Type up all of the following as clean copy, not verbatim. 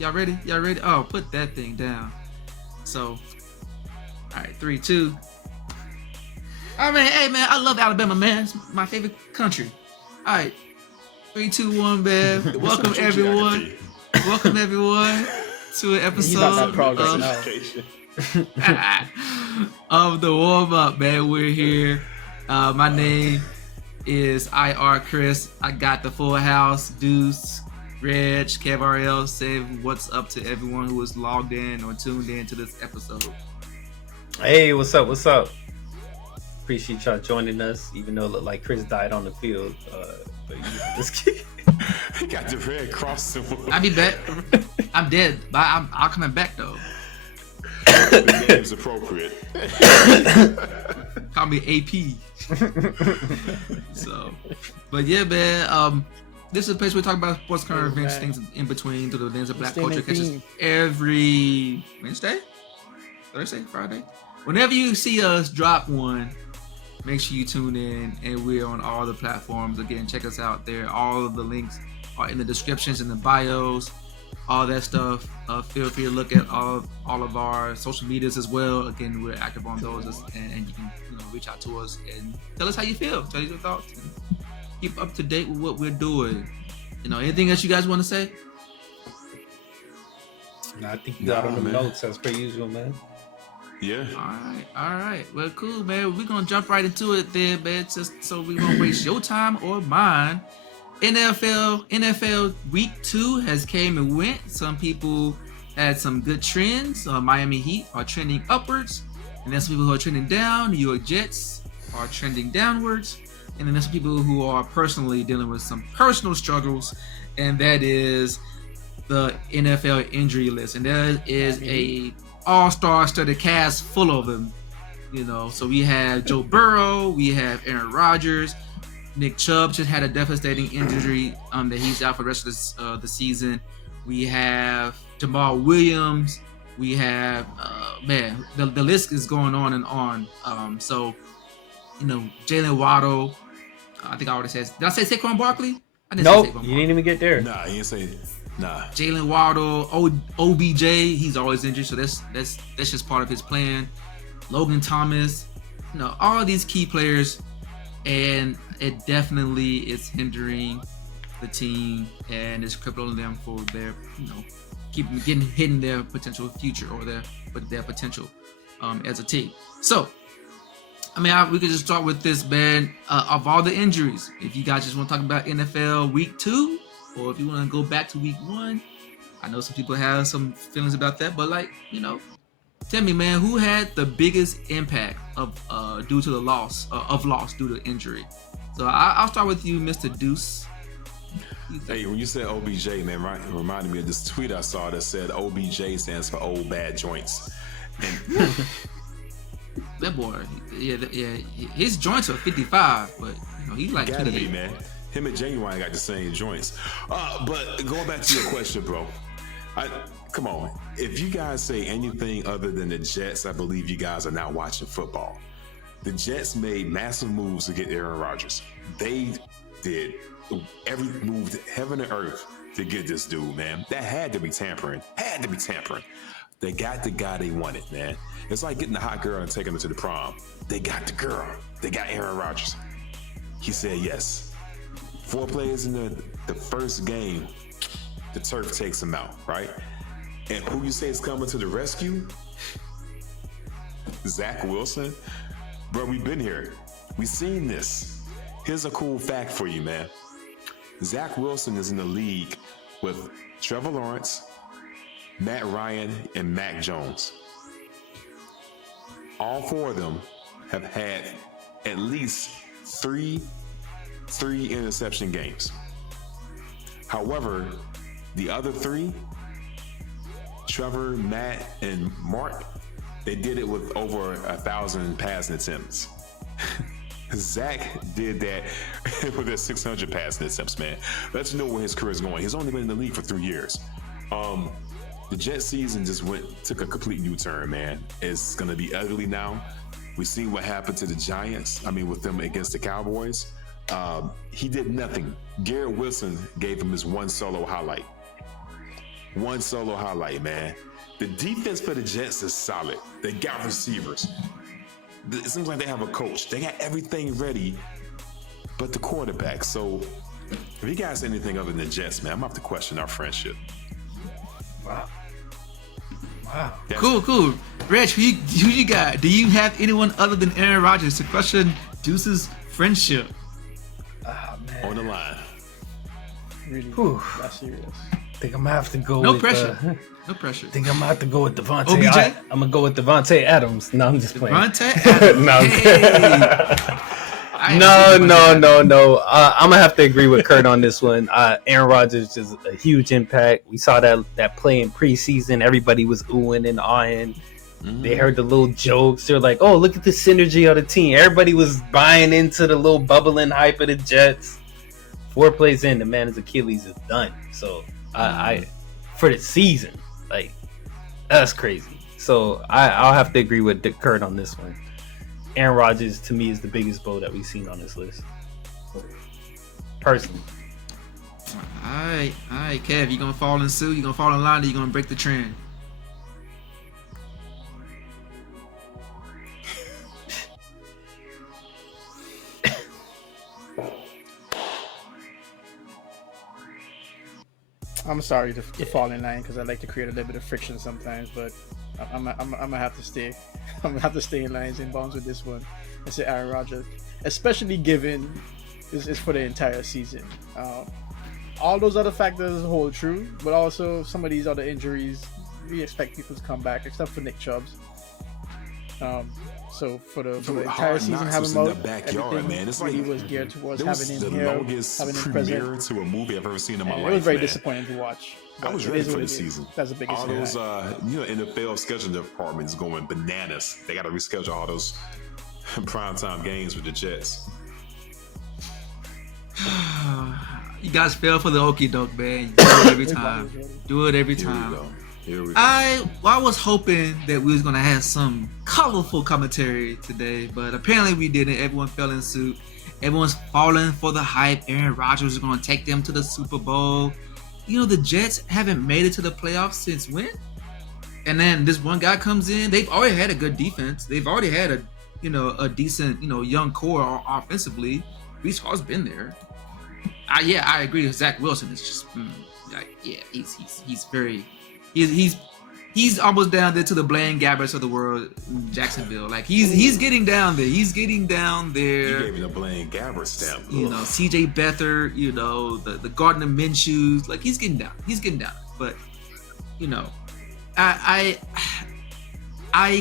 Y'all ready? Y'all ready? Oh, put that thing down. So, all right, 3, 2. All right, hey man, I love Alabama, man. It's my favorite country. All right, 3, 2, 1, man. Welcome everyone. Welcome everyone to an episode of the Warm Up, man. We're here. My name is IR Kris. I got the full house. Deuce, Reg, Kev, RL. Say what's up to everyone who is logged in or tuned in to this episode. Hey, what's up? What's up? Appreciate y'all joining us, even though it looked like Kris died on the field. But just kidding. He got the red cross. I'll be back. I'm dead, but I'll come back though. The name's appropriate. Call me AP. So, but yeah, man. This is a place where we talk about sports, current events, things in between, to the lens of black culture. Catches every Wednesday, Thursday, Friday. Whenever you see us drop one, make sure you tune in, and we're on all the platforms. Again, check us out there. All of the links are in the descriptions and the bios, all that stuff. Feel free to look at all of our social medias as well. Again, we're active on those, and you can reach out to us and tell us how you feel, tell us your thoughts, and keep up to date with what we're doing. Anything else you guys want to say? I think you got on the notes as per usual, man. Yeah. All right. Well, cool, man. We're gonna jump right into it then, man. Just so we won't waste your time or mine. NFL Week 2 has came and went. Some people had some good trends. Miami Heat are trending upwards, and there's some people who are trending down. New York Jets are trending downwards, and then there's some people who are personally dealing with some personal struggles, and that is the NFL injury list. And there is a all-star studded cast full of them, so we have Joe Burrow, we have Aaron Rodgers, Nick Chubb just had a devastating injury that he's out for the rest of the season. We have Jamal Williams, we have the list is going on and on. So Jalen Waddle, I think I already said, did I say Saquon Barkley? I didn't nope, say Saquon you didn't even get there. Nah, you didn't say. Nah. Jalen Waddle, OBJ, he's always injured, so that's just part of his plan. Logan Thomas, all these key players, and it definitely is hindering the team and it's crippling them for their, hitting their potential future or their potential as a team. So, we could just start with this, man. Of all the injuries, if you guys just want to talk about NFL Week 2, or if you want to go back to Week 1, I know some people have some feelings about that, but tell me, man, who had the biggest impact of due to the loss due to injury? So I'll start with you, Mr. Deuce. Hey, when you said OBJ, man, it reminded me of this tweet I saw that said OBJ stands for old bad joints. And that boy, yeah, his joints are 55, but he's like gotta 28. be, man. Him and Genuine got the same joints. But going back to your question, bro. Come on. If you guys say anything other than the Jets, I believe you guys are not watching football. The Jets made massive moves to get Aaron Rodgers. They did every move to heaven and earth to get this dude, man. That had to be tampering. They got the guy they wanted, man. It's like getting the hot girl and taking her to the prom. They got the girl. They got Aaron Rodgers. He said yes. 4 plays in the first game, the turf takes him out, right? And who you say is coming to the rescue? Zach Wilson. Bro, we've been here. We've seen this. Here's a cool fact for you, man. Zach Wilson is in the league with Trevor Lawrence, Matt Ryan, and Mac Jones. All 4 of them have had at least three interception games. However, the other 3, Trevor, Matt, and Mark, they did it with over 1,000 passing attempts. Zach did that with his 600 passing attempts, man. Let's know where his career is going. He's only been in the league for 3 years. The Jet season just took a complete U-turn, man. It's gonna be ugly now. We seen what happened to the Giants. With them against the Cowboys. He did nothing. Garrett Wilson gave him his one solo highlight. one solo highlight, man. The defense for the Jets is solid. They got receivers. It seems like they have a coach. They got everything ready, but the quarterback. So if you guys say anything other than the Jets, man, I'm going to have to question our friendship. Wow. Cool. Reg, who you got? Do you have anyone other than Aaron Rodgers to question Deuce's friendship? Oh, man. On the line. Really? That's serious. I think I'm gonna have to go No with... pressure. No pressure. I think I'm gonna have to go with Devontae. OBJ? I'm gonna go with Devontae Adams. No, I'm just playing. Devontae Adams. No, I'm Hey. No. I'm gonna have to agree with Kurt on this one. Aaron Rodgers is a huge impact. We saw that play in preseason. Everybody was oohing and ahhing. Mm-hmm. They heard the little jokes. They're like, "Oh, look at the synergy of the team." Everybody was buying into the little bubbling hype of the Jets. 4 plays in, the man's Achilles is done. So I for the season, like, that's crazy. So I'll have to agree with Kurt on this one. Aaron Rodgers, to me, is the biggest blow that we've seen on this list. Personally. All right, Kev, you gonna fall in suit? You gonna fall in line? Or you gonna break the trend? I'm sorry to fall in line because I like to create a little bit of friction sometimes, but I'm gonna have to stay. I'm gonna have to stay in lines and bounds with this one. I say Aaron Rodgers, especially given it's for the entire season. All those other factors hold true, but also some of these other injuries, we expect people to come back, except for Nick Chubbs. So for the entire season, having him out, in the backyard, man. It's like he was geared towards having him the here, longest having him premiere present. to a movie I've ever seen in my life. It was very man. disappointing to watch. I was ready for the season. That's the biggest all thing. those, NFL scheduling departments going bananas. They got to reschedule all those primetime games with the Jets. You guys fell for the okie doke, man. You do it every time. Do it every time. Here we go. I was hoping that we was gonna have some colorful commentary today, but apparently we didn't. Everyone fell in suit. Everyone's falling for the hype. Aaron Rodgers is gonna take them to the Super Bowl. You know, the Jets haven't made it to the playoffs since when? And then this one guy comes in. They've already had a good defense. They've already had a decent, young core offensively. Brees Hall's been there. I agree with Zach Wilson. It's just, he's almost down there to the Blaine Gabberts of the world in Jacksonville. Like he's getting down there. He's getting down there. You gave me the Blaine Gabbert stamp. C.J. Beathard, the Gardner Minshew's. Like he's getting down. But I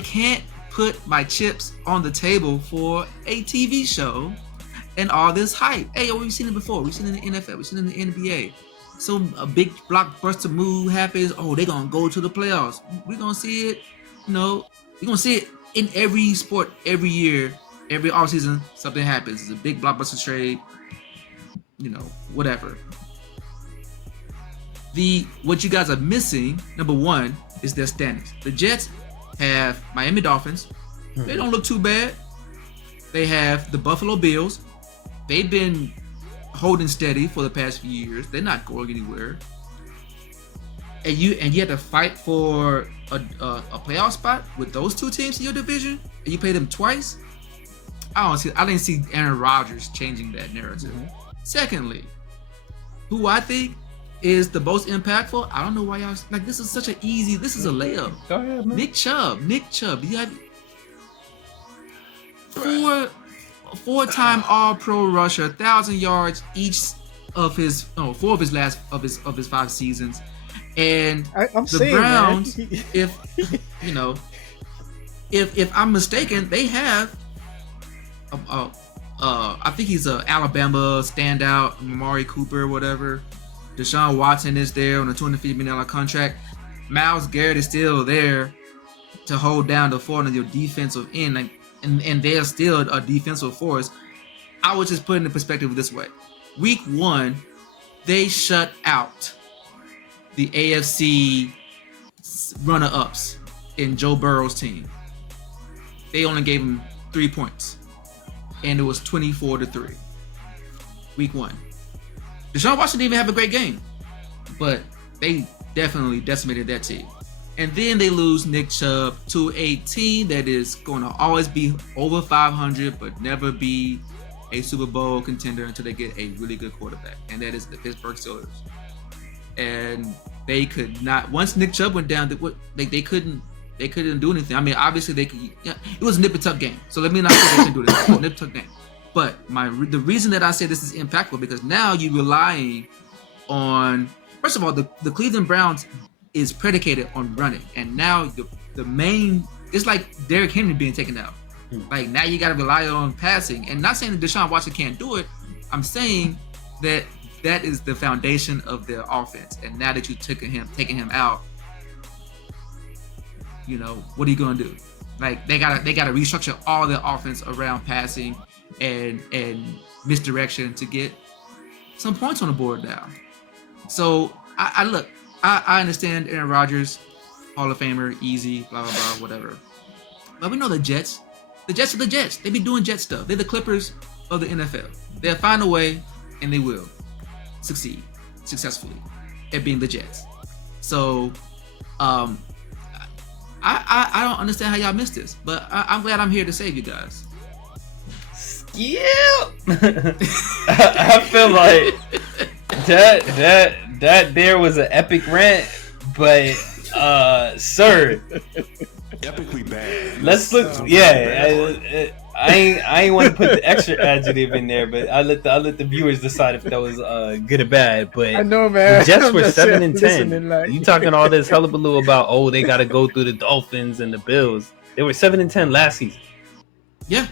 can't put my chips on the table for a TV show and all this hype. Hey, we've seen it before. We've seen it in the NFL. We've seen it in the NBA. So a big blockbuster move happens. Oh, they're going to go to the playoffs. We're going to see it. We're going to see it in every sport, every year, every offseason. Something happens. It's a big blockbuster trade. Whatever. What you guys are missing, number one, is their standings. The Jets have Miami Dolphins. They don't look too bad. They have the Buffalo Bills. They've been holding steady for the past few years. They're not going anywhere. And you have to fight for a playoff spot with those two teams in your division, and you play them twice. I didn't see Aaron Rodgers changing that narrative. Secondly, who I think is the most impactful, I don't know why y'all like this is such an easy. This is a layup. Go ahead, man. Nick Chubb. You have four-time All-Pro rusher, 1,000 yards each of his 4 of his last of his 5 seasons, and I'm the saying, Browns. Man. if I'm mistaken, they have I think he's a Alabama standout, Amari Cooper, whatever. Deshaun Watson is there on a $250 million contract. Myles Garrett is still there to hold down the fort of your defensive end. And they're still a defensive force. I would just put it in perspective this way. Week 1, they shut out the AFC runner-ups in Joe Burrow's team. They only gave him 3 points. And it was 24-3. Week 1. Deshaun Watson didn't even have a great game. But they definitely decimated that team. And then they lose Nick Chubb to a team that is going to always be over 500, but never be a Super Bowl contender until they get a really good quarterback, and that is the Pittsburgh Steelers. And they could not. Once Nick Chubb went down, they couldn't do anything. I mean, obviously they could. Yeah, it was a nip and tuck game. So let me not say they couldn't do this. It was a nip and tuck game. But the reason that I say this is impactful because now you're relying on. First of all, the Cleveland Browns is predicated on running, and now the main. It's like Derrick Henry being taken out. Like now you got to rely on passing, and not saying that Deshaun Watson can't do it. I'm saying that is the foundation of their offense, and now that you've taking him out, you know what are you gonna do? Like they gotta restructure all their offense around passing and misdirection to get some points on the board now. So I understand Aaron Rodgers, Hall of Famer, easy, blah blah blah, whatever. But we know the Jets. The Jets are the Jets. They be doing Jet stuff. They're the Clippers of the NFL. They'll find a way, and they will succeed successfully at being the Jets. So, I don't understand how y'all missed this, but I'm glad I'm here to save you guys. Yeah, I feel like that there was an epic rant, but sir. Epically bad. Let's look. I ain't want to put the extra adjective in there, but I let the viewers decide if that was good or bad. But I know, man. The Jets were 7-10. You talking all this hullabaloo about they got to go through the Dolphins and the Bills? They were 7-10 last season. Yeah.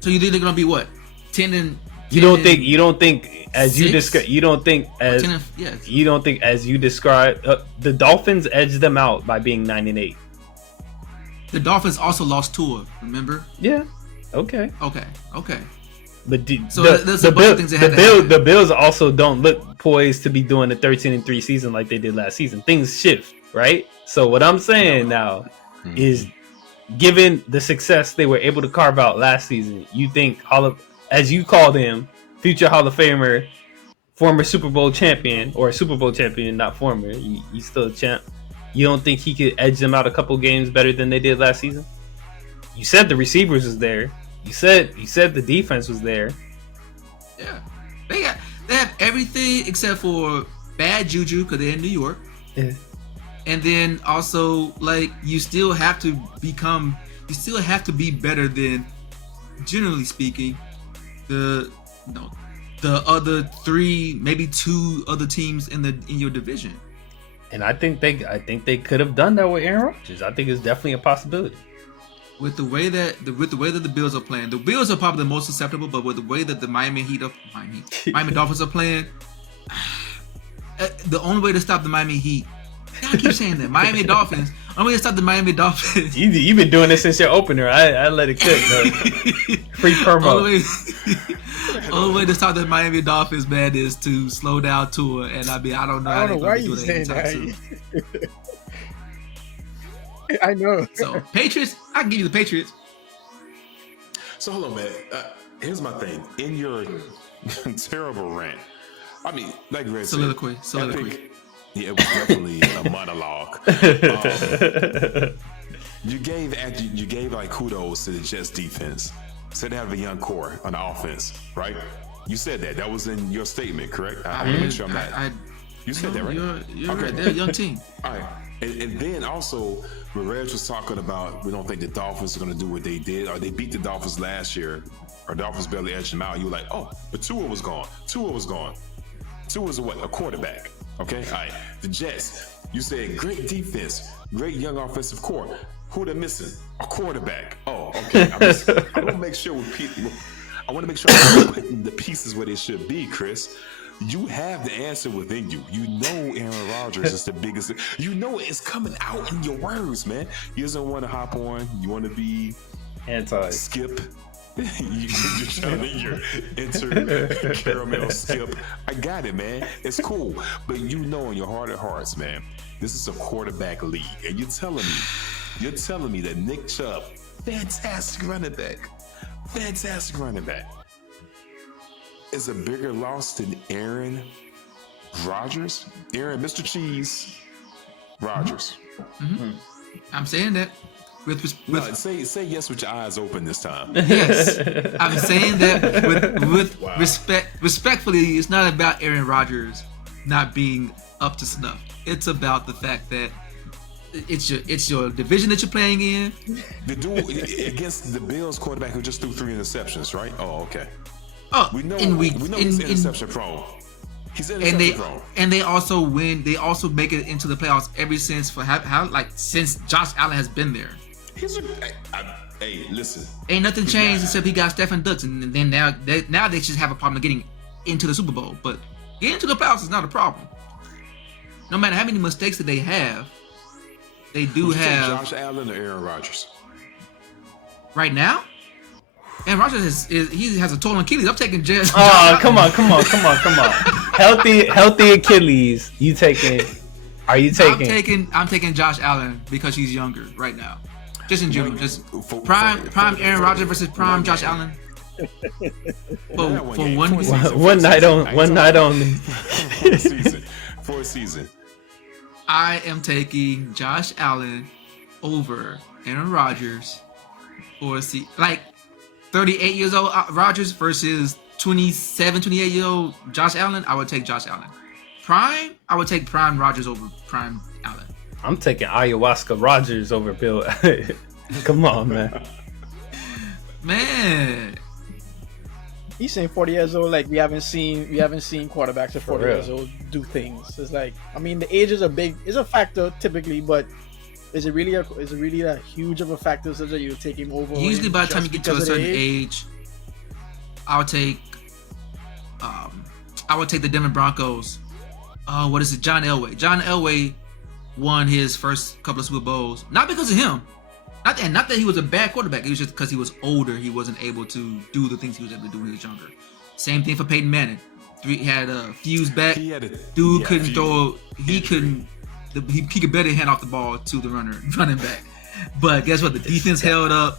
So you think they're gonna be what? 10 and you don't think as you describe the Dolphins edged them out by being 9-8. The Dolphins also lost Tua, remember? Yeah. Okay. But the Bills also don't look poised to be doing a 13-3 season like they did last season. Things shift, right? So what I'm saying now is, given the success they were able to carve out last season, you think as you called him, future Hall of Famer, former Super Bowl champion, or Super Bowl champion, not former, he's still a champ. You don't think he could edge them out a couple games better than they did last season? You said the receivers was there. You said the defense was there. Yeah, they have everything except for bad juju because they're in New York. Yeah. And then also you still have to be better than, generally speaking, the other 3, maybe 2 other teams in your division. And I think they could have done that with Aaron Rodgers. I think it's definitely a possibility. With the way that the Bills are playing, the Bills are probably the most susceptible. But with the way that the Miami Dolphins are playing, the only way to stop the Miami Heat. I keep saying that Miami Dolphins. Only way to stop the Miami Dolphins. You've been doing this since your opener. I let it cook. Free promo. Only way to stop the Miami Dolphins, man, is to slow down Tua. And I don't know why you saying that. I know. So Patriots, I can give you the Patriots. So hold on, man. Here's my thing. In your terrible rant, I mean, like Reg said, soliloquy. Yeah, it was definitely a monologue. You gave like kudos to the Jets defense. Said they have a young core on the offense, right? You said that. That was in your statement, correct? I want to make sure I'm not. You said that, right? You're right. They're a young team. All right. And then also, when Reg was talking about, we don't think the Dolphins are going to do what they did, or they beat the Dolphins last year, or Dolphins barely edged them out. You were like, oh, but Tua was gone. Tua's a quarterback. Okay, all right. The Jets, you said great defense, great young offensive core. Who they're missing? A quarterback. Oh, okay. I want to make sure I put the pieces where they should be, Kris. You have the answer within you. You know Aaron Rodgers is the biggest. You know it's coming out in your words, man. You doesn't want to hop on. You want to be skip. You're trying to enter caramel skip. I got it, man. It's cool. But you know in your heart of hearts, man, this is a quarterback league. And you're telling me that Nick Chubb, fantastic running back, is a bigger loss than Aaron Rodgers, Aaron, Mr. Cheese, Rodgers. I'm saying that with No, say yes with your eyes open this time. yes. I'm saying that with Wow. respectfully, it's not about Aaron Rodgers not being up to snuff. It's about the fact that it's your division that you're playing in. The dude against the Bills quarterback who just threw 3 interceptions, right? Oh, okay. Oh, We know in he's interception prone. He's and interception prone. they also win. They also make it into the playoffs ever since since Josh Allen has been there. Hey, listen. Ain't nothing changed Yeah. except he got Stefan Dux, and then now they just have a problem getting into the Super Bowl. But getting into the playoffs is not a problem. No matter how many mistakes that they have, they do Would you take have Josh Allen or Aaron Rodgers. right now. And Rodgers he has a torn Achilles. I'm taking Josh. Oh, come on. Healthy Achilles. You taking? Are you taking? I'm taking Josh Allen because he's younger right now. Just in general, just For- prime for- Aaron Rodgers versus prime Josh Allen. For one season. One night only. For a season. I am taking Josh Allen over Aaron Rodgers for a season. Like 38 years old Rodgers versus 27, 28 year old Josh Allen. I would take Josh Allen. Prime, I would take prime Rodgers over prime Allen. I'm taking ayahuasca Rodgers over Bill. Come on, man. Man, He's saying 40 years old. Like we haven't seen quarterbacks at 40 real. years old do things. It's like, I mean, the age is a factor typically, but is it really a huge of a factor such that you take him over? usually him by the time you just get to a because of the certain age, I would take the Denver Broncos. What is it? John Elway. John Elway won his first couple of Super Bowls, not because of him. Not that he was a bad quarterback. It was just because he was older. He wasn't able to do the things he was able to do when he was younger. Same thing for Peyton Manning. He had a fuse back. Dude couldn't throw. He couldn't. He could barely hand off the ball to the running back. But guess what? The defense held up,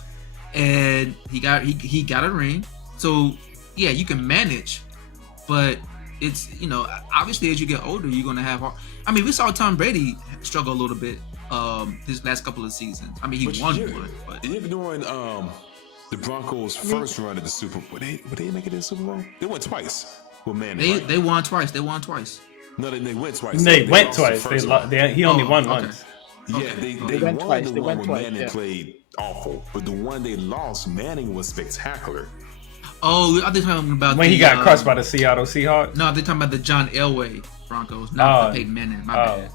and he got a ring. So yeah, you can manage, but it's obviously as you get older, you're gonna have. I mean, we saw Tom Brady struggle a little bit. His last couple of seasons. I mean, he won one, but even during the Broncos' first run at the Super Bowl, would they make it to the Super Bowl? They went twice with Manning. Right? They won twice. They won twice. No, they went twice. They went lost twice. the first one. He only won okay. once. Yeah, Okay. they went won twice. the They one went where twice, Manning yeah. played awful, but the one they lost, Manning was spectacular. Oh, are they talking about When he got crushed by the Seattle Seahawks. No, they're talking about the John Elway Broncos, not Oh. the Peyton Manning. My bad.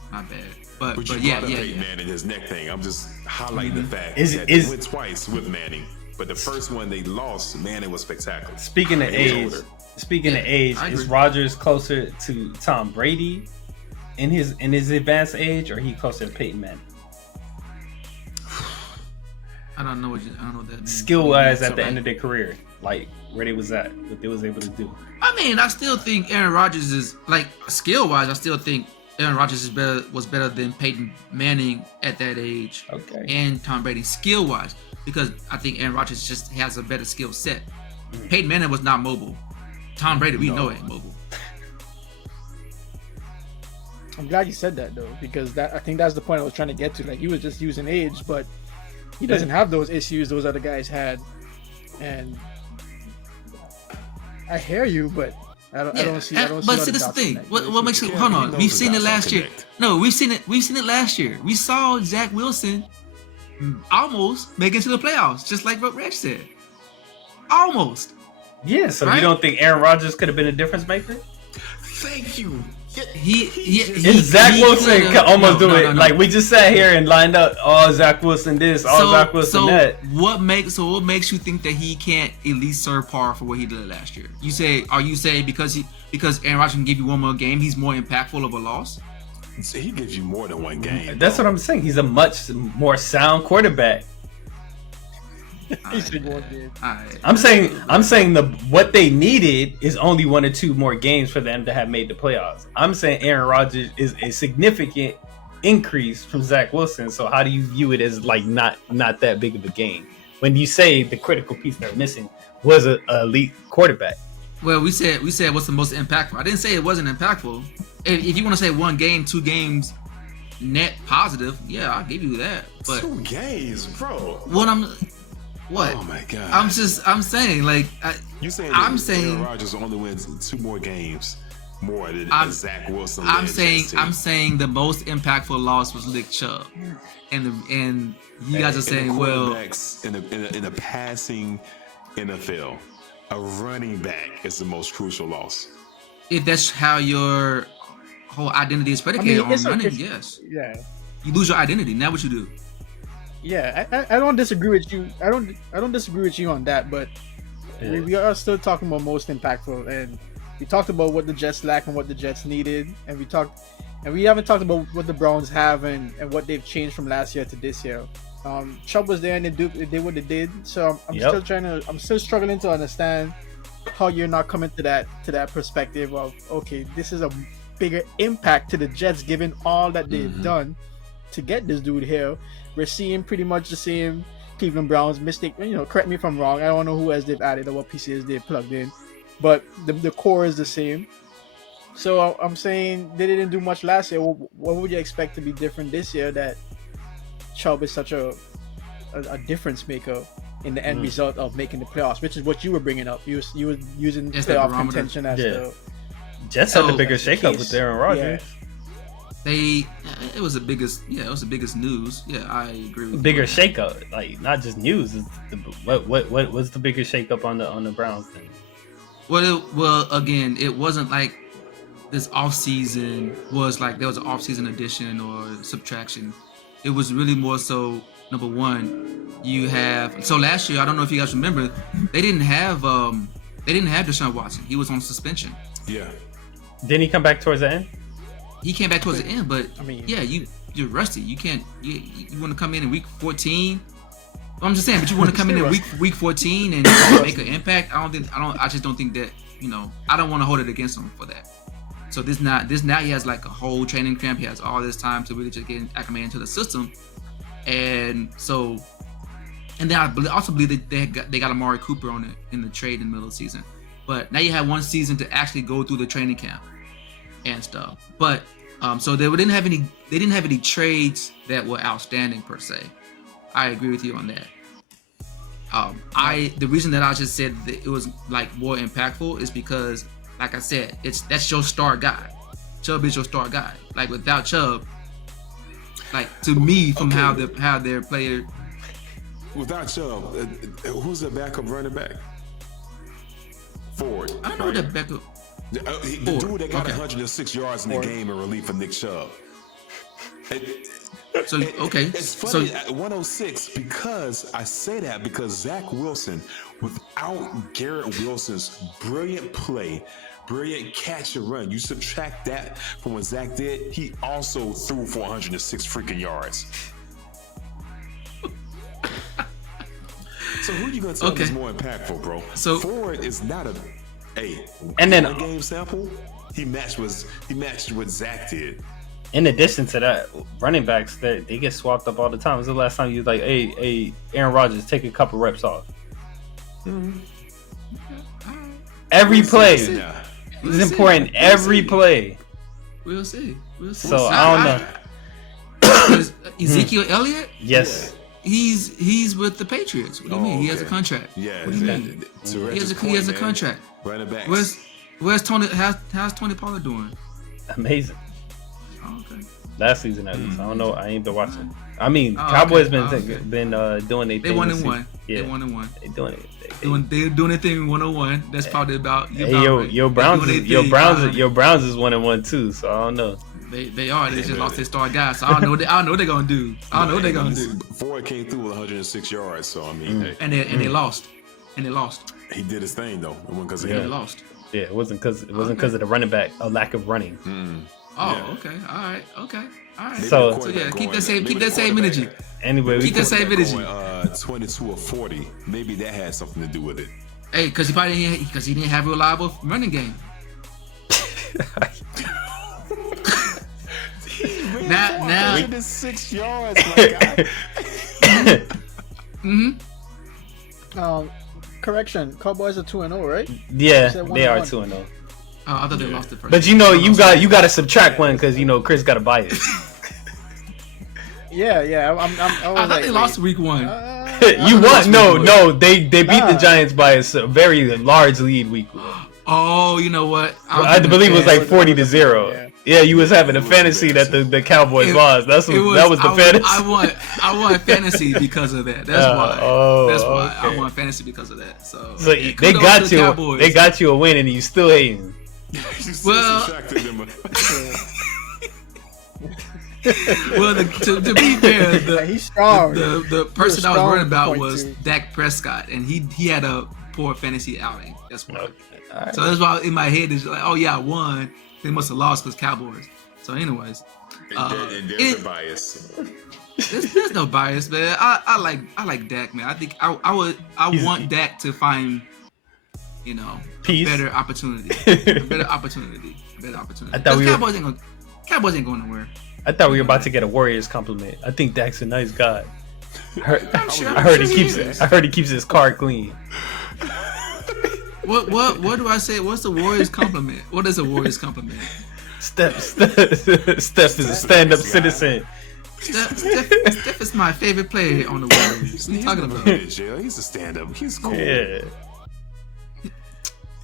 But But you yeah, brought up yeah, Peyton yeah. Manning, his neck thing. I'm just highlighting the fact Is- that is- they went twice with Manning, but the first one they lost, Manning was spectacular. Speaking of He was age, older. I is agree. Rodgers closer to Tom Brady in his advanced age, or he closer to Peyton Manning? I don't know what that means. Skill wise, at the end of their career, like where they was at, what they was able to do. I mean, I still think Aaron Rodgers is skill wise. I still think Aaron Rodgers was better than Peyton Manning at that age. Okay. And Tom Brady skill wise, because I think Aaron Rodgers just has a better skill set. Peyton Manning was not mobile. Tom Brady, we know ain't mobile. I'm glad you said that though, because I think that's the point I was trying to get to. Like, he was just using age, but he doesn't have those issues those other guys had. And I hear you, but I don't see. But how see, the that's the dots thing. connect. What makes it? Yeah, Hold he on. knows We've the seen it dots don't last year. connect. No, we've seen it last year. We saw Zach Wilson almost make it to the playoffs, just like what Reg said. Almost. Yeah. So Right? you don't think Aaron Rodgers could have been a difference maker? Thank you. And Zach Wilson could almost do it. Like we just sat here and lined up. Oh, Zach Wilson this. Oh, Zach Wilson that. What makes you think that he can't at least serve par for what he did last year? Are you saying because Aaron Rodgers can give you one more game, he's more impactful of a loss? He gives you more than one game. That's what I'm saying. He's a much more sound quarterback. He said one game. Alright. I'm saying what they needed is only 1 or 2 more games for them to have made the playoffs. I'm saying Aaron Rodgers is a significant increase from Zach Wilson. So how do you view it as like not that big of a game when you say the critical piece they're missing was an elite quarterback? Well, we said what's the most impactful. I didn't say it wasn't impactful. If you want to say 1 game, 2 games, net positive, yeah, I'll give you that. But 2 games, bro. What? Oh my god. I'm saying like You saying Aaron Rodgers only wins 2 more games more than Zach Wilson. I'm saying the most impactful loss was Nick Chubb, and you guys are saying, well, in a passing NFL, a running back is the most crucial loss. If that's how your whole identity is predicated on running, yes. Yeah. You lose your identity. Now what you do? Yeah, I don't disagree with you. I don't disagree with you on that, but we are still talking about most impactful, and we talked about what the Jets lack and what the Jets needed, and we haven't talked about what the Browns have and what they've changed from last year to this year. Chubb was there and they did what they did, so I'm still struggling to understand how you're not coming to that perspective of, okay, this is a bigger impact to the Jets given all that they've done to get this dude here. We're seeing pretty much the same Cleveland Browns mistake. Correct me if I'm wrong. I don't know who else they've added or what pieces they've plugged in, but the core is the same. So I'm saying they didn't do much last year. What would you expect to be different this year that Chubb is such a difference maker in the end result of making the playoffs, which is what you were bringing up. You were using playoff contention as the Jets had the bigger shakeup with Aaron Rodgers. It was the biggest news. Yeah, I agree with bigger you. shakeup, like not just news. What was the biggest shakeup on the Browns thing? Well, again, it wasn't like this off season was like there was an off season addition or subtraction. It was really more so. Number one, last year, I don't know if you guys remember, they didn't have Deshaun Watson. He was on suspension. Yeah. Didn't he come back towards the end? He came back towards the end, but you're rusty. You can't. You want to come in week 14. I'm just saying, but you want to come in week 14 and make an impact. I just don't think that. I don't want to hold it against him for that. So this now he has like a whole training camp. He has all this time to really just get acclimated into the system. And then I also believe that they got Amari Cooper on it in the trade in the middle of the season. But now you have 1 season to actually go through the training camp and stuff. But so they didn't have any trades that were outstanding per se. I agree with you on that. The reason that I just said that it was like more impactful is because, like I said, that's your star guy. Chubb is your star guy. Like without Chubb. Like to me, from how their player. Without Chubb, who's the backup running back? Ford. I don't know that backup. The dude that got 106 yards in the game in relief of Nick Chubb. It's funny at 106 because I say that because Zach Wilson, without Garrett Wilson's brilliant play, brilliant catch and run, you subtract that from what Zach did, he also threw for 106 freaking yards. So who are you gonna tell is more impactful, bro? So Ford is not a game sample. He matched what Zach did. In addition to that, running backs they get swapped up all the time. When's the last time you was like, hey, Aaron Rodgers, take a couple reps off? Every play is important. Every play. We'll see. So I don't know. Ezekiel Elliott? Yes. He's with the Patriots. What do you mean? He has a contract. Yeah. What do you mean? He has a contract. Running back. Where's Tony? How's Tony Pollard doing? Amazing. Oh, okay. Last season at least. I don't know. I ain't been watching. I mean, Cowboys been doing their thing. They 1-1. Yeah. They 1-1. They doing it. They're doing their thing 101. That's probably about. Your Browns is 1-1 too. So I don't know. They are. They just lost their star guy. So I don't know what they're gonna do. I don't know what they're gonna do. Ford came through with 106 yards. So I mean, they lost. He did his thing though. It wasn't because of him. He lost. Yeah, it wasn't because of the running back. A lack of running. Okay. All right. So keep that same energy. Anyway, keep that same energy. 22 or 40. Maybe that had something to do with it. Hey, because he didn't have a reliable running game. now 106 yards, my guy. Correction, Cowboys are 2-0, right? Yeah, said they are 1-1. 2-0. I thought they lost the first. But you know, you got to subtract one because you know Kris got a bias. Yeah. I thought they lost week 1. You won? No. They beat the Giants by a very large lead week 1. Oh, you know what? I believe it was like 40-0. Yeah, you was having a fantasy that the Cowboys lost. That was the fantasy. I won fantasy because of that. That's why. That's why I won fantasy because of that. So they got you. Cowboys. They got you a win, and you still hating. Well, to be fair, he's strong. The person I was worried about was Dak Prescott, and he had a poor fantasy outing. That's why. Right. So that's why in my head is like, oh yeah, I won. They must have lost because Cowboys. So, anyways, and there's a bias. There's no bias, man. I like Dak, man. I think I want Dak to find, peace, a better opportunity. I thought Cowboys ain't going nowhere. I thought we were about to get a Warriors compliment. I think Dak's a nice guy. I heard he keeps his car clean. What do I say? What's the Warriors compliment? What is a Warriors compliment? Steph is a stand-up citizen. Steph is my favorite player on the Warriors. What are you talking about? He's a stand-up. He's cool. Yeah.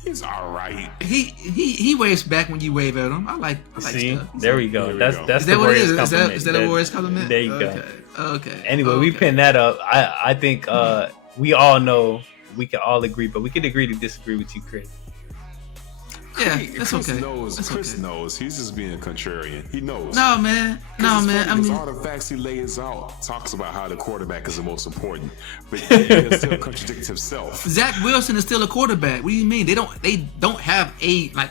He's all right. He waves back when you wave at him. I like See, Steph. there we go. That's is the that what it Warriors is? compliment. Is that a Warriors compliment? There you go. Okay. Anyway, we pinned that up. I think we all know. We can all agree, but we can agree to disagree with you, Kris. Yeah, that's Kris okay. Kris knows. He's just being a contrarian. He knows. No, man. I mean, all the facts he lays out talks about how the quarterback is the most important, but he still contradicts himself. Zach Wilson is still a quarterback. What do you mean? They don't have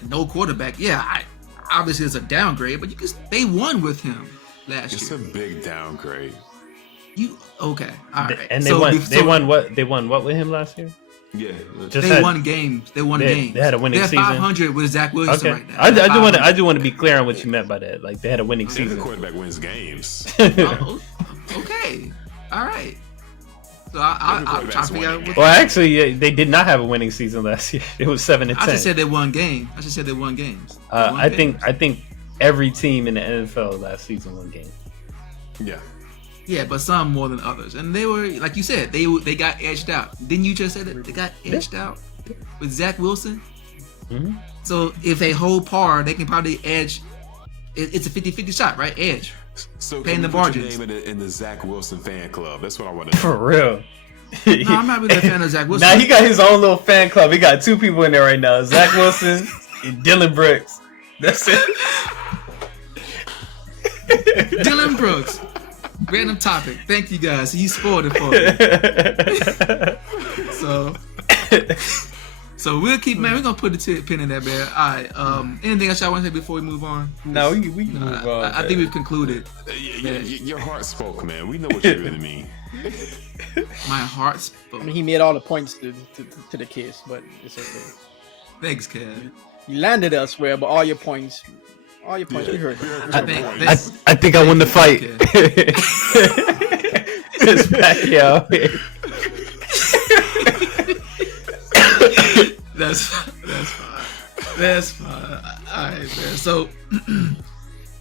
no quarterback. Yeah, obviously it's a downgrade, but they won with him last year. It's a big downgrade. Okay? All right. And they won what? They won what with him last year? Yeah, they won games. They had a winning season. They're 500 with Zach Wilson right now. I do want to be clear on what you meant by that. Like they had a winning season. The quarterback wins games. Okay. All right. So I'm trying to figure out. Well, actually, they did not have a winning season last year. It was 7-10. I just said they won games. I think every team in the NFL last season won games. Yeah. Yeah, but some more than others, and they were like you said, they got edged out. Didn't you just say that they got edged out with Zach Wilson? Mm-hmm. So if they hold par, they can probably edge. It's a 50-50 shot, right? Edge. So paying the margins. Name in the Zach Wilson fan club. That's what I want to know. For real. No, I'm not really a fan of Zach Wilson. Now he got his own little fan club. He got 2 people in there right now: Zach Wilson and Dylan Brooks. That's it. Dylan Brooks. Random topic. Thank you guys. You spoiled it for me. So we'll keep, man. We're gonna put the pin in that, man. All right. Anything else y'all want to say before we move on? No, we can move on. I think we've concluded. Your heart spoke, man. We know what you really mean. My heart spoke. I mean, he made all the points to the kiss, but it's okay. Thanks, Kev. You landed elsewhere, but all your points. We heard. I think I won the fight. It's back, yo. That's fine. All right, man. So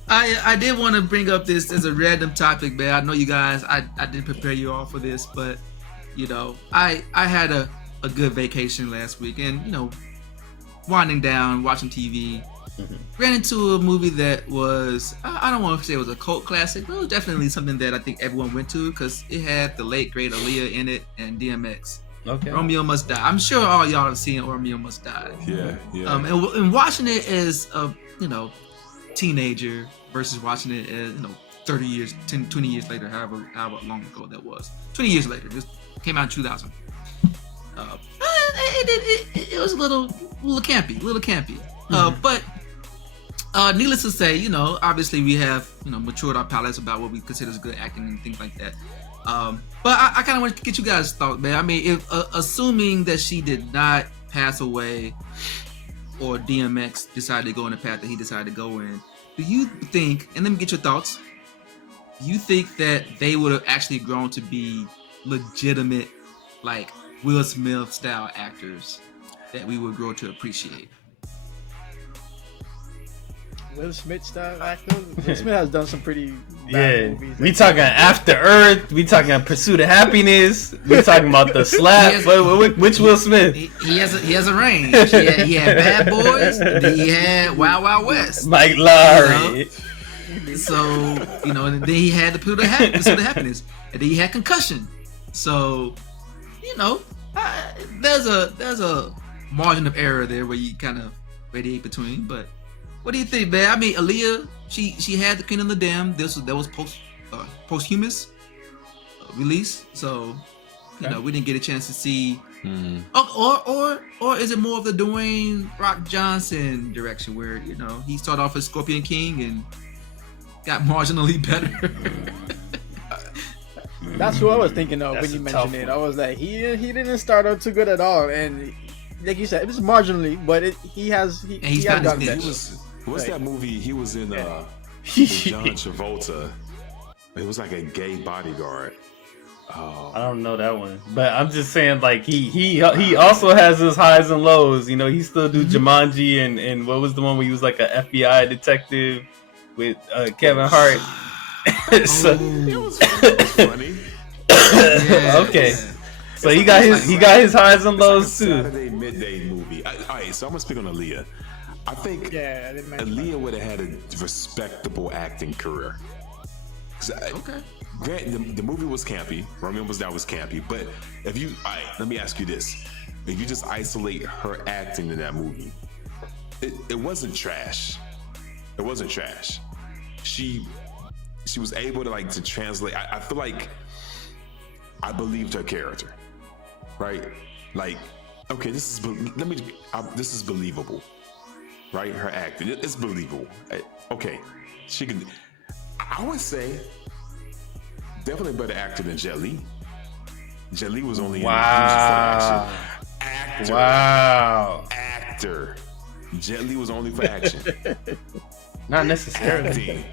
I did want to bring up this as a random topic, man. I know you guys. I didn't prepare you all for this, but I had a good vacation last week, and winding down, watching TV. Mm-hmm. Ran into a movie that was, I don't want to say it was a cult classic, but it was definitely something that I think everyone went to because it had the late great Aaliyah in it and DMX. Okay. Romeo Must Die. I'm sure all y'all have seen Romeo Must Die. Yeah. And watching it as a teenager versus watching it as 30 years, 10, 20 years later, however long ago that was. 20 years later, it came out in 2000. It was a little campy, mm-hmm. But needless to say, obviously we have, matured our palates about what we consider as good acting and things like that. But I kind of want to get you guys' thoughts, man. I mean, if assuming that she did not pass away or DMX decided to go in the path that he decided to go in, do you think, and let me get your thoughts, do you think that they would have actually grown to be legitimate, like, Will Smith style actors that we would grow to appreciate? Will Smith style actor. Will Smith has done some pretty bad movies. We talking After Earth. We talking Pursuit of Happiness. We talking about The Slap. Which Will Smith? He has a range. He had Bad Boys. Then he had Wild Wild West. Mike Lowry. So and then he had the Pursuit of Happiness, and then he had Concussion. So there's a margin of error there where you kind of radiate between. But what do you think, man? I mean, Aaliyah, she had the Kingdom of the Damned. That was posthumous release, so we didn't get a chance to see. Or is it more of the Dwayne Rock Johnson direction where he started off as Scorpion King and got marginally better? That's what I was thinking of when you mentioned it. I was like, he didn't start out too good at all, and like you said, it was marginally, but he has gotten better. What's that movie he was in? With John Travolta. It was like a gay bodyguard. I don't know that one, but I'm just saying, like he also has his highs and lows. He still do Jumanji and what was the one where he was like a FBI detective with Kevin Hart. So, it was funny. Okay, so he got his highs and lows too. Saturday midday movie. All right, so I'm gonna speak on Aaliyah. I think Aaliyah would have had a respectable acting career. Okay. Granted, the movie was campy. Romeo was campy. But let me ask you this: if you just isolate her acting in that movie, it wasn't trash. It wasn't trash. She was able to translate. I feel like I believed her character, right? Like, okay, this is believable. Right, her acting, it's believable. Okay, she can. I would say definitely a better actor than Jet Li. Jet Li was only in for action. Actor. Wow. Actor. Jet Li was only for action. Not necessarily. Acting.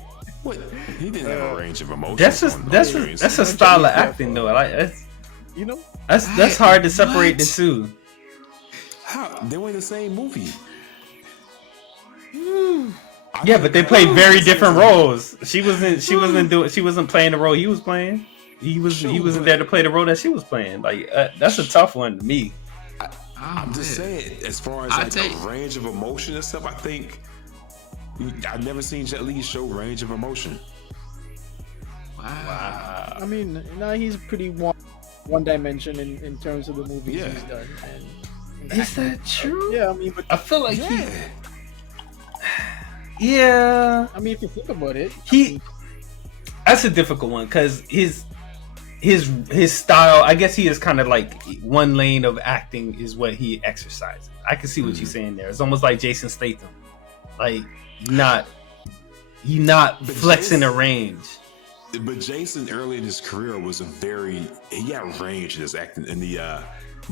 What? He didn't have a range of emotion. That's a style of acting though. That's hard to separate the two. How? They were in the same movie. Yeah, but they played very different roles. She wasn't playing the role he was playing. He wasn't there to play the role that she was playing. Like that's a tough one to me. I'm just saying, as far as a range of emotion and stuff, I think I've never seen Jet Li show range of emotion. Wow. I mean, he's pretty one dimension in terms of the movies he's done. And is that true? Yeah, I mean, but I feel like I mean, if you think about it, that's a difficult one because his style, I guess he is kind of like one lane of acting is what he exercises. I can see what you're saying there. It's almost like Jason Statham, like he not flexing a range. But Jason early in his career he had range in his acting. In the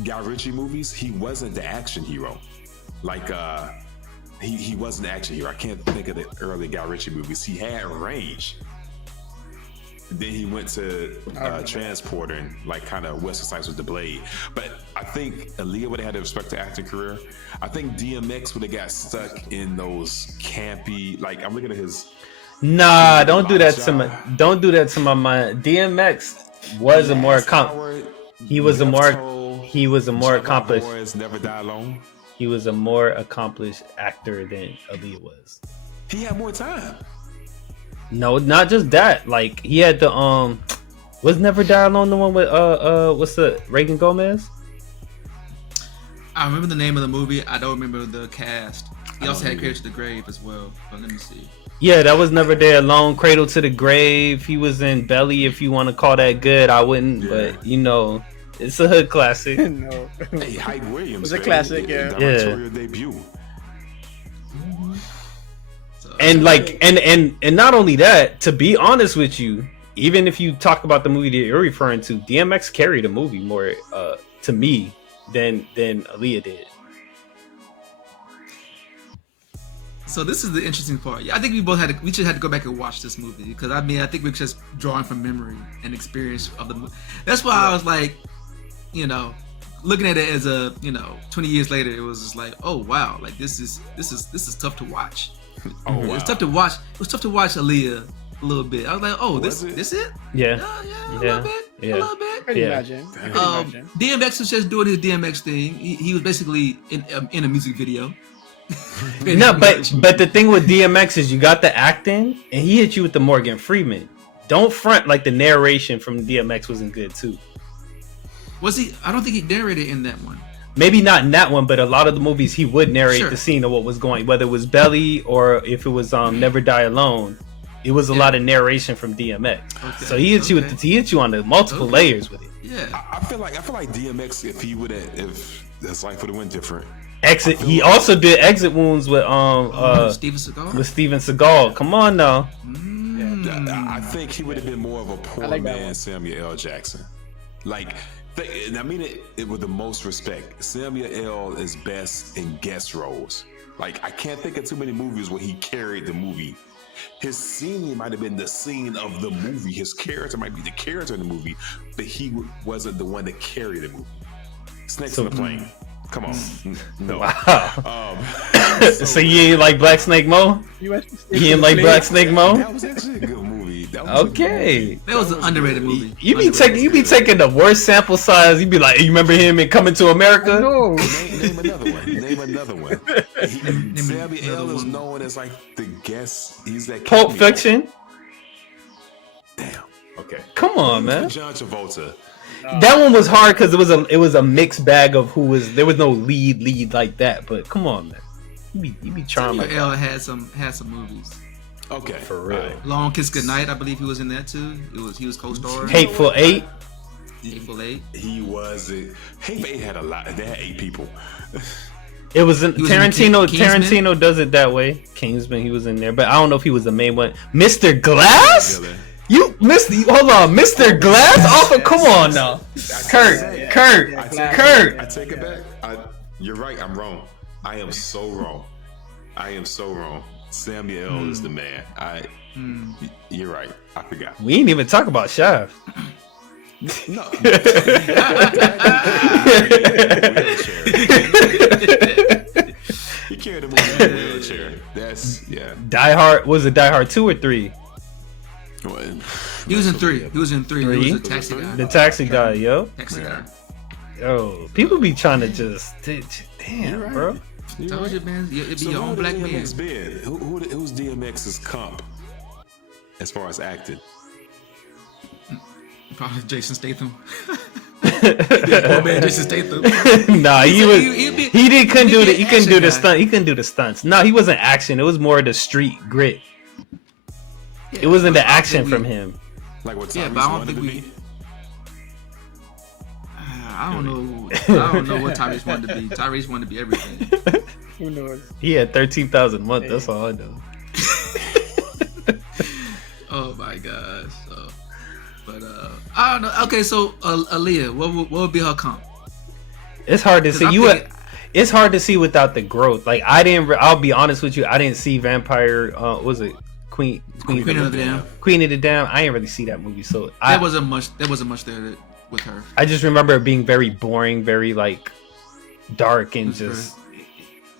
Guy Ritchie movies, he wasn't the action hero. Like he wasn't the action hero. I can't think of the early Guy Ritchie movies. He had range. Then he went to Transporter and like kind of Wesley Snipes with the Blade. But I think Aaliyah would have had a respectable acting career. I think DMX would have got stuck in those campy, like I'm looking at his. Nah, don't do that to my mind. DMX was he was a more accomplished. Never Die Alone. He was a more accomplished actor than Aaliyah was. He had more time. No, not just that. Like he had the was Never Die Alone the one with what's the Reagan Gomez? I remember the name of the movie. I don't remember the cast. He also had Cradle to the Grave as well. But let me see. Yeah, that was Never Die Alone. Cradle to the Grave. He was in Belly. If you want to call that good, I wouldn't. Yeah. But it's a hood classic. No. Hey, Hyde Williams. It's a classic. Yeah. Directorial debut. And like, and not only that, to be honest with you, even if you talk about the movie that you're referring to, DMX carried the movie more to me than Aaliyah did. So this is the interesting part. Yeah, I think we just had to go back and watch this movie because I think we're just drawing from memory and experience of the movie. That's why I was like, looking at it as a 20 years later, it was just like, oh wow, like this is tough to watch. Oh wow. It's tough to watch. It was tough to watch Aaliyah a little bit. I was like, oh, this it? Yeah. A little bit. Yeah. A little bit. Can you Yeah. imagine? Can you imagine? DMX was just doing his DMX thing. He was basically in a music video. No, but the thing with DMX is you got the acting, and he hit you with the Morgan Freeman. Don't front like the narration from DMX wasn't good too. Was he? I don't think he narrated in that one. Maybe not in that one, but a lot of the movies he would narrate Sure. the scene of what was going, whether it was Belly or if it was Never Die Alone. It was a lot of narration from DMX. Okay. So he hit you with he hit you on the multiple layers with it. Yeah. I feel like DMX, if his life would have went different. Exit. He also did Exit Wounds with Steven Seagal. with Steven Seagal. Come on now. I think he would have been more of a poor like that man one. Samuel L. Jackson. Like, and I mean it with the most respect. Samuel L. is best in guest roles. Like, I can't think of too many movies where he carried the movie. His scene might have been the scene of the movie. His character might be the character in the movie, but he wasn't the one that carried the movie. Snakes on the Plane. Come on. No. Wow. So you ain't like Black Snake Mo? You ain't like Black Snake Mo? That was actually a good movie. That was Okay. That was an underrated movie. You be taking the worst sample size. You be like, you remember him in Coming to America? No. Name another one. Name another one. Samuel L. is known as like the guest. He's that Pulp cameo. Fiction. Damn. Okay. Come on, man. John Travolta. That one was hard because it was a mixed bag of who was. There was no lead like that. But come on, man. You be charming. Samuel L. had some movies. Okay. For real. All right. Long Kiss Goodnight, I believe he was in that too. He was co-star. Hateful Eight. Hateful Eight. He was it. Hateful Eight had a lot. They had 8 people. It was in, He was in Tarantino. Kingsman? Tarantino does it that way. Kingsman, he was in there, but I don't know if he was the main one. Mr. Glass. Hold on, Mr. Glass. Off of, come on now, Kurt. I take it back. You're right. I'm wrong. I am so wrong. Samuel L. is the man. You're right. I forgot. We ain't even talk about Shaft. No. He carried the movie in a wheelchair. That's Die Hard. Was it Die Hard 2 or 3? What? He was in 3. He was in 3. He was a taxi guy. The taxi guy, yo. Taxi guy. Yo, people be trying to just damn, bro. Told you, man. It'd be So your own black man. DMX been? Who's DMX's comp as far as acting? Probably Jason Statham. Oh man, Jason Statham. Nah, he couldn't do the action guy. stunt. He couldn't do the stunts. No, he wasn't action. It was more the street grit. Yeah, It wasn't but the I don't action think from him. Like what Yeah, Tyrese but I don't wanted think to we. be? I don't know what Tyrese wanted to be. Tyrese wanted to be everything. Who knows? He had 13,000 a month. That's all I know. Oh my gosh. So, but I don't know. Okay, so Aaliyah, what would be her comp? It's hard to see. I'm thinking- It's hard to see without the growth. Like I'll be honest with you. I didn't see Vampire. Was it Queen Queen of the Dam. Queen of the Dam? I didn't really see that movie. So There wasn't much there with her. I just remember it being very boring, very like dark, and just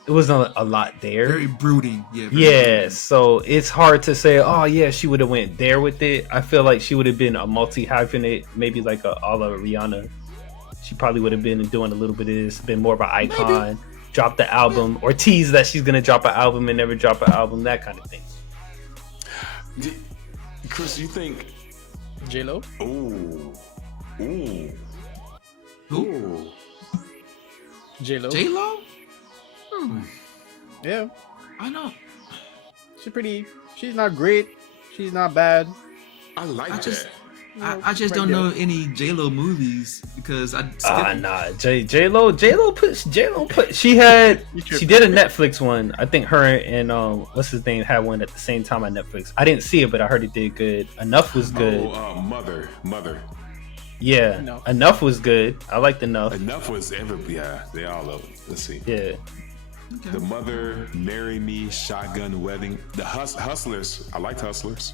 it wasn't a lot there. Very brooding. Yeah. Yeah, so it's hard to say. Oh yeah, she would have went there with it. I feel like she would have been a multi-hyphenate, maybe like a la Rihanna. She probably would have been doing a little bit of this, been more of an icon, maybe. Drop the album, or tease that she's gonna drop an album and never drop an album, that kind of thing. Kris, you think? J-Lo? Ooh. Who? J-Lo? J-Lo? Yeah. I know. She's not great. She's not bad. I like that. I just don't know any J-Lo movies because I J-Lo put she did a Netflix one. I think her and what's his name had one at the same time on Netflix. I didn't see it, but I heard it did good. Enough was good. Mother. Yeah, Enough was good. I liked Enough. Enough was they all love it. Let's see. Yeah. Okay. The Mother, Marry Me, Shotgun Wedding, the Hustlers. I liked Hustlers.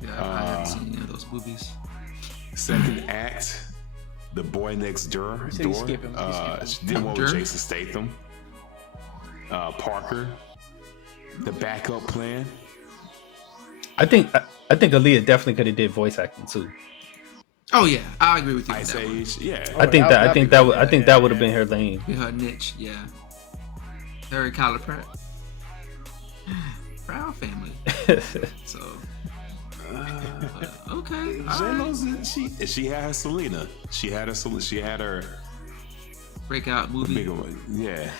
Yeah, I haven't seen any of those movies. Second Act, The Boy Next Door. So you skip him. She did one with Jason Statham. Parker. The Backup Plan. I think Aaliyah definitely could have did voice acting too. Oh yeah, I agree with you. Ice Age, yeah. I think that would have been her lane. Be her niche, yeah. Harry Kyler Pratt. Proud family. So okay. She had her Selena. She had her breakout movie. Bigger one. Yeah.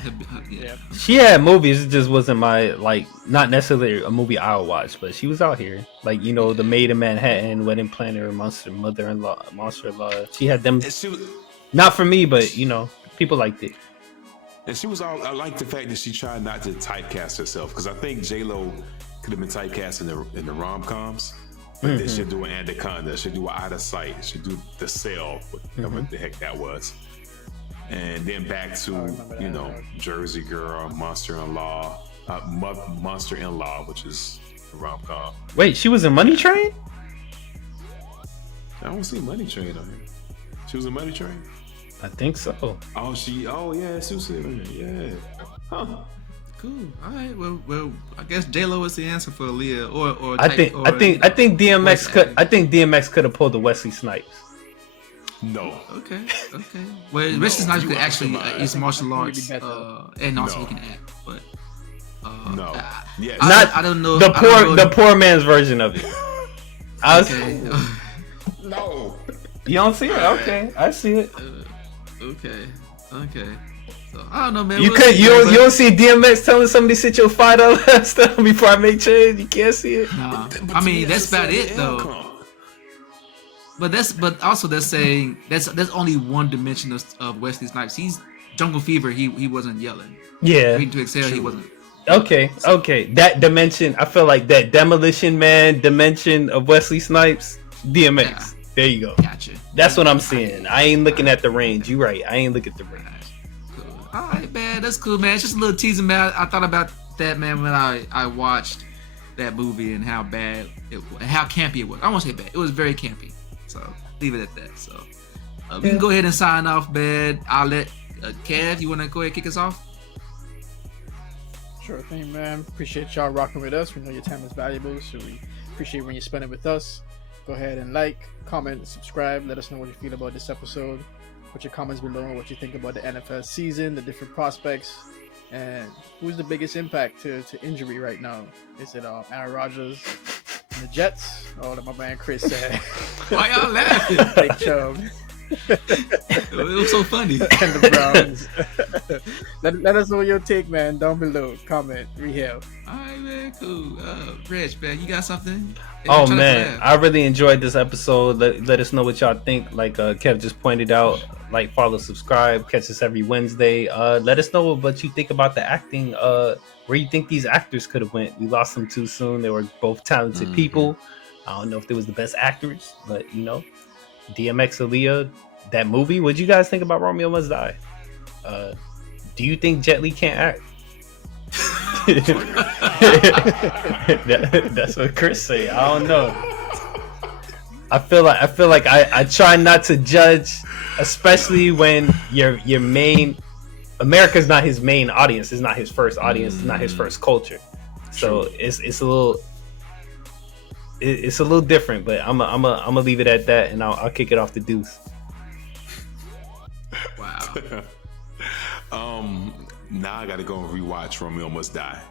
Yeah. She had movies. It just wasn't my not necessarily a movie I'll watch, but she was out here. The Maid in Manhattan, Wedding Planner, Mother-in-Law. She had them. Not for me, but people liked it. And she was all. I like the fact that she tried not to typecast herself, because I think J-Lo could have been typecast in the rom-coms, but then she'll do an Anaconda, she'll do an Out of Sight, she'll do The Cell, whatever the heck that was, and then back to Jersey Girl, Monster-in-Law, which is a rom-com. Wait, she was in Money Train? I don't see Money Train on here. She was in Money Train? I think so. Yeah, Susie. Yeah. Huh. Cool. All right. Well, I guess J-Lo is the answer for Aaliyah, or I think DMX could. I think DMX could have pulled the Wesley Snipes. No. Okay. Well, Wesley Snipes could actually is martial arts, and also he can act, but. No. Yes. I don't know. The poor man's version of it. Okay. No. You don't see it? Okay, I see it. Okay. So I don't know, man. You don't see DMX telling somebody sit your $5 stuff before I make change. You can't see it. Nah. I mean, that's about it though. But also they're saying that's only one dimension of Wesley Snipes. He's Jungle Fever. He wasn't yelling. Yeah. Reading to Excel. He wasn't. Okay. That dimension. I feel like that Demolition Man dimension of Wesley Snipes. DMX. Yeah. There you go. Gotcha. That's what I'm seeing. I ain't looking at the range. You right. I ain't looking at the range. Cool. All right, man. That's cool, man. It's just a little teaser, man. I thought about that, man, when I watched that movie and how bad it was, and how campy it was. I won't say bad. It was very campy. So leave it at that. So we can go ahead and sign off, man. I'll let Kev. You want to go ahead and kick us off? Sure thing, man. Appreciate y'all rocking with us. We know your time is valuable, so we appreciate when you spend it with us. Go ahead and like, comment, subscribe. Let us know what you feel about this episode. Put your comments below on what you think about the NFL season, the different prospects, and who's the biggest impact to injury right now? Is it Aaron Rodgers and the Jets, or my man Kris said? Why y'all laughing? Big Chubb. It was so funny. And the Browns. let us know your take, man. Down below. Comment. Rehail. Alright, man. Cool. Reg, man, you got something? Oh man, I really enjoyed this episode. Let us know what y'all think. Like Kev just pointed out, follow, subscribe, catch us every Wednesday. Let us know what you think about the acting. Where you think these actors could have went. We lost them too soon. They were both talented people. I don't know if they was the best actors, but DMX, Aaliyah, that movie. What'd you guys think about Romeo Must Die? Do you think Jet Li can't act? That's what Kris say. I don't know. I feel like I try not to judge, especially when your main America's not his main audience. It's not his first audience. It's not his first culture. So it's a little different. But I'm gonna leave it at that, and I'll kick it off to Deuce. Wow. Now I gotta go and rewatch Romeo Must Die.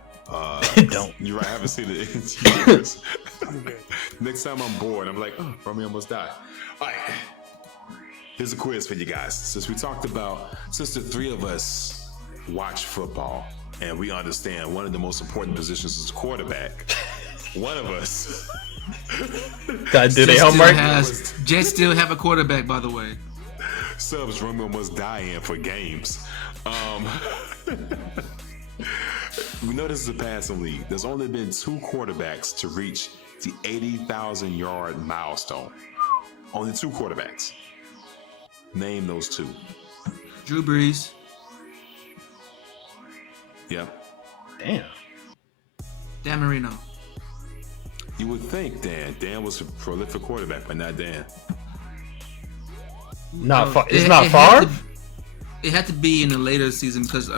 Don't. You're right, I haven't seen it in years. Next time I'm bored, I'm like, Romeo Must Die. All right. Here's a quiz for you guys. Since the three of us watch football and we understand one of the most important positions is quarterback, one of us. God, do they homework? Jets still have a quarterback, by the way. Subs Romeo Must Die in for games. We know this is a passing league. There's only been 2 quarterbacks to reach the 80,000 yard milestone. Only 2 quarterbacks. Name those 2. Drew Brees. Yep. Damn. Dan Marino. You would think Dan. Dan was a prolific quarterback, but not Dan. It's not far. It had to be in the later season because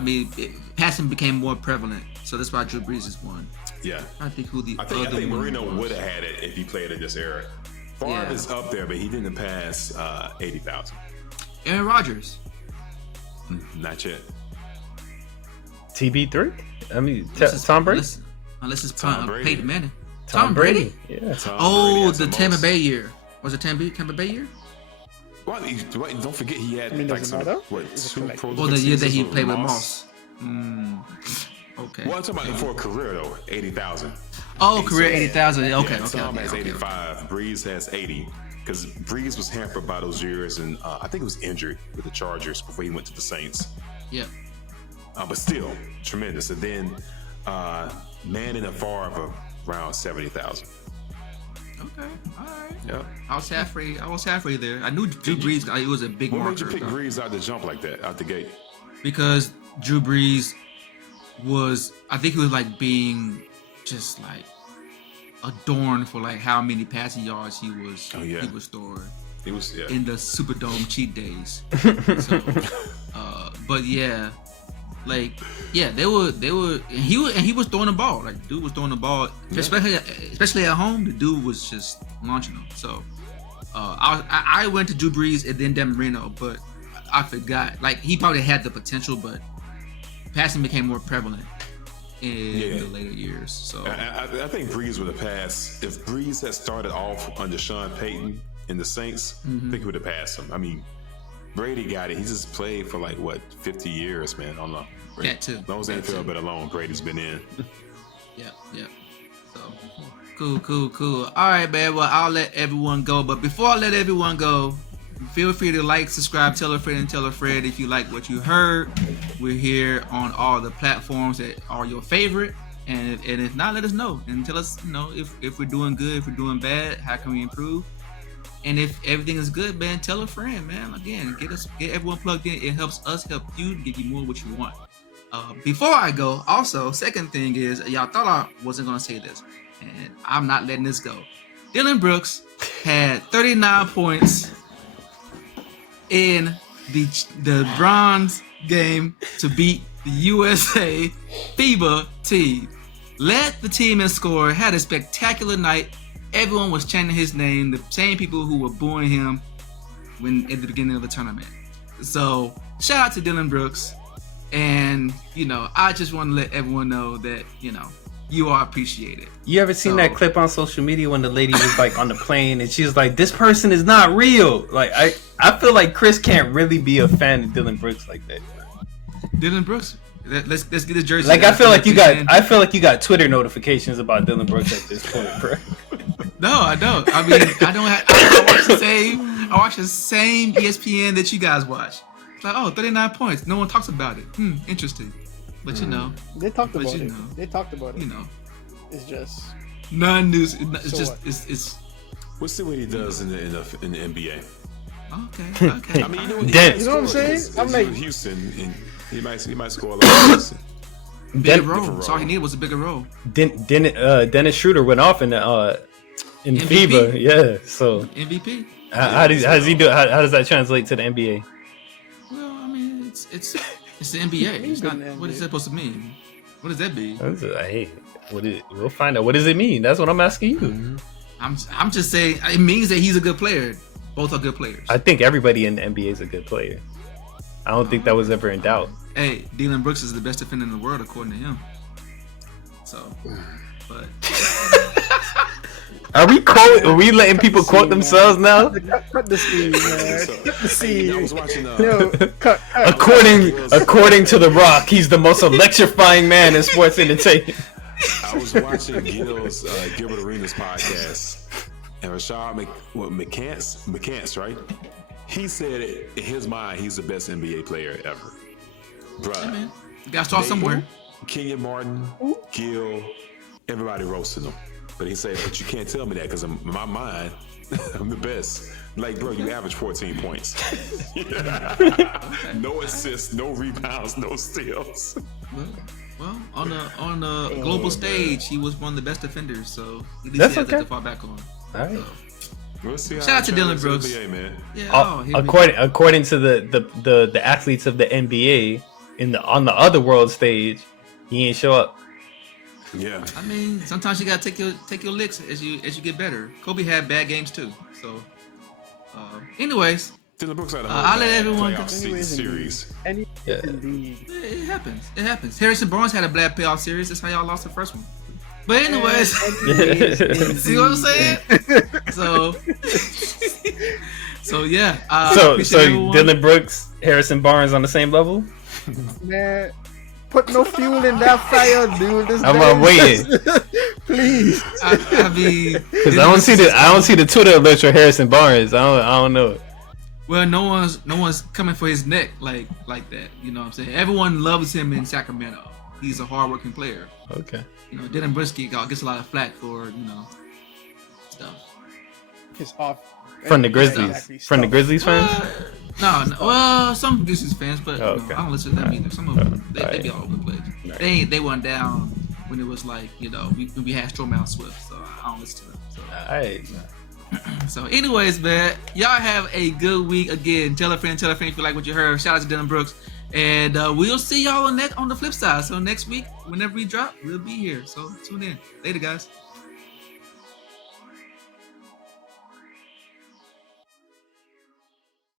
passing became more prevalent, so that's why Drew Brees is one. Yeah, I think I think Marino would have had it if he played in this era. Favre is up there, but he didn't pass 80,000. Aaron Rodgers. Not yet. TB3. I mean, Tom Brady. Unless it's Tom Brady. Peyton Manning. Tom Brady. Yeah. The Tampa Bay year. Was it Tampa Bay year? Well, don't forget he had two Pro Bowl the year that he seasons played with Moss. Okay. Well, I'm talking about for a career though, 80,000. Oh, career 80,000. Okay. Tom has 85. Breeze has 80. Because Breeze was hampered by those years, and I think he was injured with the Chargers before he went to the Saints. Yeah. But still, tremendous. And then Manning and Favre around 70,000. Okay, all right. Yeah. I was halfway there. I knew Drew Brees. It was a big marker. What made you pick Breeze out the jump like that, out the gate? Because Drew Brees I think he was like being just like adorned for like how many passing yards he was stored. He was in the Superdome cheat days. So, but yeah, like they were he was throwing the ball. Like dude was throwing the ball, especially at home. The dude was just launching them. So I went to Drew Brees and then Dan Marino, but I forgot. Like he probably had the potential, but passing became more prevalent in the later years. So I think Breeze would have passed if Breeze had started off under Sean Payton in the Saints. I think he would have passed him. I mean, Brady got it. He just played for 50 years, man. On that too. As long as they feel better alone, Brady's been in. Yeah. So cool. All right, man. Well, I'll let everyone go. But before I let everyone go, feel free to like, subscribe, tell a friend if you like what you heard. We're here on all the platforms that are your favorite. And if not, let us know and tell us, if we're doing good, if we're doing bad, how can we improve? And if everything is good, man, tell a friend, man. Again, get everyone plugged in. It helps us help you get you more what you want. Before I go, also, second thing is, y'all thought I wasn't going to say this, and I'm not letting this go. Dylan Brooks had 39 points in the bronze game to beat the USA FIBA team. Led the team in score, had a spectacular night. Everyone was chanting his name, the same people who were booing him at the beginning of the tournament. So shout out to Dylan Brooks. And, I just want to let everyone know that, you are appreciated. You ever seen that clip on social media when the lady was on the plane and she was like, this person is not real? Like, I feel like Kris can't really be a fan of Dylan Brooks like that. Dylan Brooks? Let's get his jersey. I feel like you got Twitter notifications about Dylan Brooks at this point, bro. No, I don't. I mean, I watch the same ESPN that you guys watch. It's like, 39 points. No one talks about it. Interesting. But they talked about it. They talked about it. It's just non-news. It's. We'll see what he does in the NBA. Okay. I mean, you know what I'm saying? I'm like Houston, and he might score a lot. Bigger role. That's all he needed was a bigger role. Dennis Schroeder went off in FIBA. Yeah. So MVP. How does he do? How does that translate to the NBA? Well, I mean, it's the NBA. It's not. What is that supposed to mean? What does that mean? Hey, we'll find out. What does it mean? That's what I'm asking you. Mm-hmm. I'm just saying it means that he's a good player. Both are good players. I think everybody in the NBA is a good player. I don't think that was ever in doubt. Hey, Dylan Brooks is the best defender in the world according to him. So, but are we letting people quote themselves now? Cut the scene, man. Cut the scene. I was watching. Cut. According to The Rock, he's the most electrifying man in sports entertainment. I was watching Gilbert Arenas podcast, and Rashad McCants, right? He said in his mind he's the best NBA player ever. Bruh. Hey, man. You gotta start somewhere. Kenyon Martin, Gil, everybody roasted him. But he said, but you can't tell me that because in my mind, I'm the best. Like, bro, you average 14 points. No assists, no rebounds, no steals. Well, on the global stage, he was one of the best defenders, so at least that's he has okay. that to fall back on. All right. We'll see. Shout out to Dylan Brooks. NBA, man. Yeah, According to the athletes of the NBA on the other world stage, he ain't show up. Yeah. I mean, sometimes you gotta take your licks as you get better. Kobe had bad games too. So, anyways, Dylan Brooks had a I'll let everyone playoff series. Indeed. It happens. It happens. Harrison Barnes had a bad playoff series. That's how y'all lost the first one. But anyways, see what I'm saying? So yeah. So Dylan Brooks, Harrison Barnes on the same level? Man, put no fuel in that fire, dude. I'm waiting. Please. I mean, because I don't see the Twitter alert for Harrison Barnes. I don't know. Well, no one's coming for his neck like that. You know what I'm saying? Everyone loves him in Sacramento. He's a hardworking player. Okay. You know, Dylan Brooks gets a lot of flack for stuff. His off from the Grizzlies. From the Grizzlies fans? No. Well, some Grizzlies fans, but okay. I don't listen to them either. Some of them they be all over the place. Right. They went down when it was like we had Stromile Swift, so I don't listen to them. So. Alright. So, anyways, man, y'all have a good week. Again, tell a friend if you like what you heard. Shout out to Dylan Brooks. And we'll see y'all on the flip side. So next week, whenever we drop, we'll be here. So tune in. Later, guys.